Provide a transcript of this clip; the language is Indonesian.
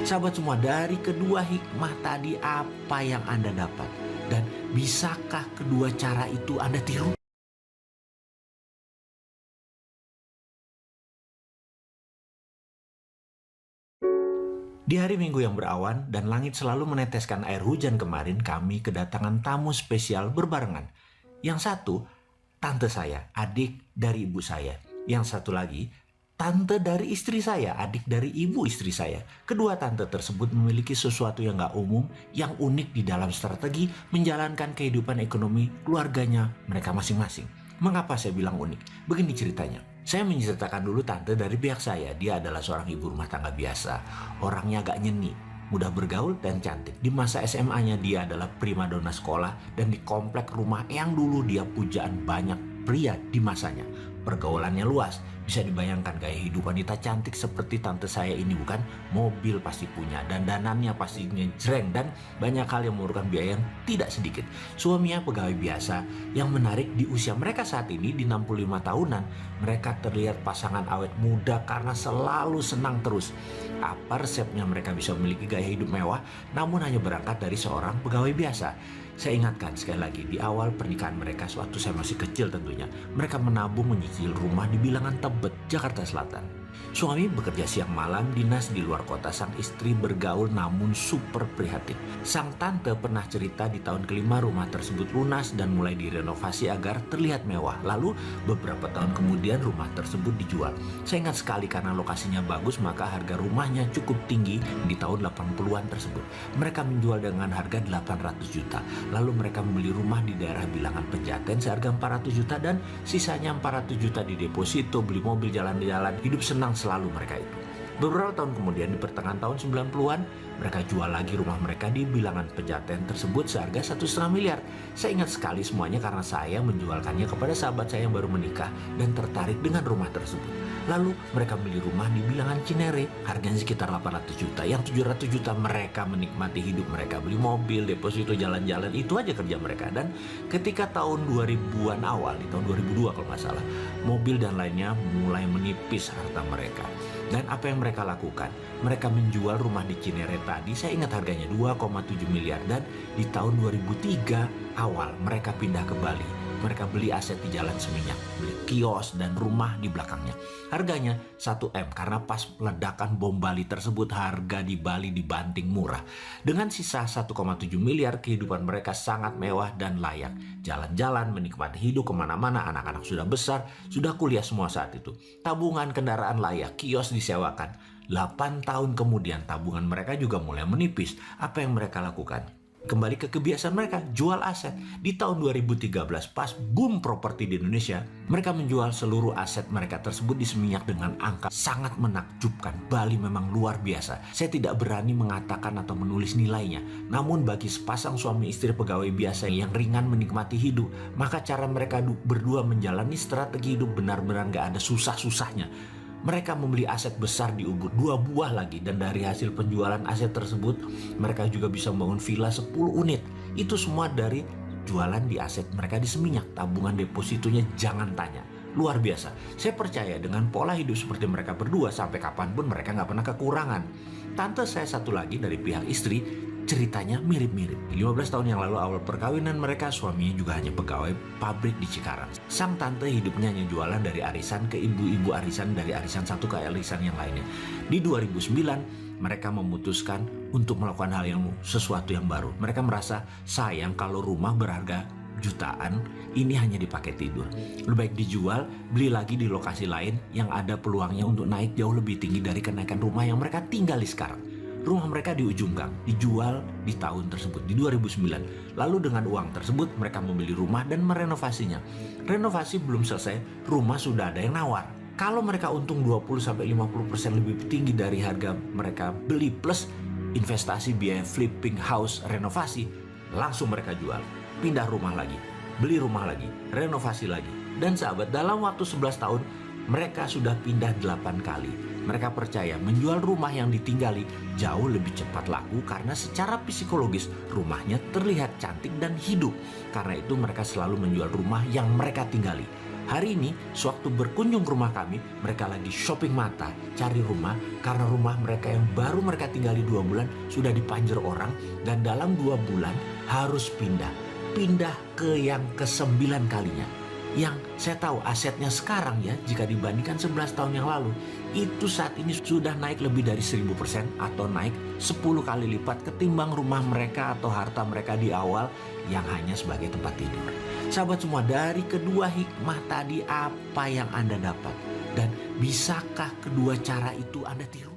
Sahabat semua, dari kedua hikmah tadi apa yang Anda dapat? Dan bisakah kedua cara itu Anda tiru? Di hari Minggu yang berawan dan langit selalu meneteskan air hujan kemarin, kami kedatangan tamu spesial berbarengan. Yang satu, tante saya, adik dari ibu saya. Yang satu lagi, tante dari istri saya, adik dari ibu istri saya. Kedua tante tersebut memiliki sesuatu yang gak umum, yang unik di dalam strategi menjalankan kehidupan ekonomi keluarganya mereka masing-masing. Mengapa saya bilang unik? Begini ceritanya. Saya menceritakan dulu tante dari pihak saya. Dia adalah seorang ibu rumah tangga biasa. Orangnya agak nyeni, mudah bergaul dan cantik. Di masa SMA-nya dia adalah primadona sekolah dan di komplek rumah yang dulu dia pujaan banyak pria di masanya. Pergaulannya luas, bisa dibayangkan gaya hidup wanita cantik seperti tante saya ini, bukan? Mobil pasti punya, dandanannya pasti ngejreng, dan banyak hal yang memerlukan biaya yang tidak sedikit. Suaminya pegawai biasa. Yang menarik, di usia mereka saat ini di 65 tahunan, mereka terlihat pasangan awet muda karena selalu senang terus. Apa resepnya mereka bisa memiliki gaya hidup mewah namun hanya berangkat dari seorang pegawai biasa? Saya ingatkan sekali lagi, di awal pernikahan mereka, sewaktu saya masih kecil tentunya, mereka menabung menyicil rumah di bilangan Tebet, Jakarta Selatan. Suami bekerja siang malam, dinas di luar kota, sang istri bergaul namun super prihatin. Sang tante pernah cerita di tahun kelima rumah tersebut lunas dan mulai direnovasi agar terlihat mewah. Lalu beberapa tahun kemudian rumah tersebut dijual. Saya ingat sekali karena lokasinya bagus, maka harga rumahnya cukup tinggi di tahun 80-an tersebut. Mereka menjual dengan harga 800 juta. Lalu mereka membeli rumah di daerah bilangan Pejaten seharga 400 juta dan sisanya 400 juta di deposito, beli mobil jalan-jalan, hidup senang selalu mereka itu. Beberapa tahun kemudian di pertengahan tahun 90-an, mereka jual lagi rumah mereka di bilangan Pejaten tersebut seharga 1,5 miliar. Saya ingat sekali semuanya karena saya menjualkannya kepada sahabat saya yang baru menikah dan tertarik dengan rumah tersebut. Lalu mereka beli rumah di bilangan Cinere, harganya sekitar 800 juta. Yang 700 juta mereka menikmati hidup mereka, beli mobil, deposito, jalan-jalan, itu aja kerja mereka. Dan ketika tahun 2000-an awal, di tahun 2002 kalau nggak salah, mobil dan lainnya mulai menipis harta mereka. Dan apa yang mereka lakukan? Mereka menjual rumah di Cinere tadi, saya ingat harganya 2,7 miliar. Dan di tahun 2003 awal mereka pindah ke Bali. Mereka beli aset di Jalan Seminyak, beli kios dan rumah di belakangnya. Harganya 1 M karena pas ledakan bom Bali tersebut harga di Bali dibanting murah. Dengan sisa 1,7 miliar, kehidupan mereka sangat mewah dan layak. Jalan-jalan, menikmati hidup kemana-mana, anak-anak sudah besar, sudah kuliah semua saat itu. Tabungan kendaraan layak, kios disewakan. 8 tahun kemudian tabungan mereka juga mulai menipis. Apa yang mereka lakukan? Kembali ke kebiasaan mereka, jual aset. Di tahun 2013, pas boom properti di Indonesia, mereka menjual seluruh aset mereka tersebut di Seminyak dengan angka sangat menakjubkan. Bali memang luar biasa. Saya tidak berani mengatakan atau menulis nilainya. Namun bagi sepasang suami istri pegawai biasa yang ringan menikmati hidup, maka cara mereka berdua menjalani strategi hidup benar-benar gak ada susah-susahnya. Mereka membeli aset besar di Ubud, 2 buah lagi, dan dari hasil penjualan aset tersebut mereka juga bisa membangun villa 10 unit. Itu semua dari jualan di aset mereka di Seminyak. Tabungan depositonya jangan tanya, luar biasa. Saya percaya dengan pola hidup seperti mereka berdua, sampai kapanpun mereka gak pernah kekurangan. Tante saya satu lagi dari pihak istri, ceritanya mirip-mirip. 15 tahun yang lalu awal perkawinan mereka, suaminya juga hanya pegawai pabrik di Cikarang. Sang tante hidupnya hanya jualan dari arisan ke ibu-ibu arisan, dari arisan satu ke arisan yang lainnya. Di 2009, mereka memutuskan untuk melakukan hal yang sesuatu yang baru. Mereka merasa sayang kalau rumah berharga jutaan ini hanya dipakai tidur. Lebih baik dijual, beli lagi di lokasi lain yang ada peluangnya untuk naik jauh lebih tinggi dari kenaikan rumah yang mereka tinggali sekarang. Rumah mereka di ujung gang, dijual di tahun tersebut, di 2009. Lalu dengan uang tersebut mereka membeli rumah dan merenovasinya. Renovasi belum selesai, rumah sudah ada yang nawar. Kalau mereka untung 20-50% lebih tinggi dari harga mereka beli plus investasi biaya flipping house renovasi, langsung mereka jual. Pindah rumah lagi, beli rumah lagi, renovasi lagi. Dan sahabat, dalam waktu 11 tahun mereka sudah pindah 8 kali. Mereka percaya menjual rumah yang ditinggali jauh lebih cepat laku karena secara psikologis rumahnya terlihat cantik dan hidup. Karena itu mereka selalu menjual rumah yang mereka tinggali. Hari ini, sewaktu berkunjung ke rumah kami, mereka lagi shopping mata, cari rumah, karena rumah mereka yang baru mereka tinggali 2 bulan sudah dipanjer orang, dan dalam 2 bulan harus pindah ke yang ke-9 kalinya. Yang saya tahu asetnya sekarang ya, jika dibandingkan 11 tahun yang lalu, itu saat ini sudah naik lebih dari 1000% atau naik 10 kali lipat ketimbang rumah mereka atau harta mereka di awal yang hanya sebagai tempat tidur. Sahabat semua, dari kedua hikmah tadi apa yang Anda dapat? Dan bisakah kedua cara itu Anda tiru?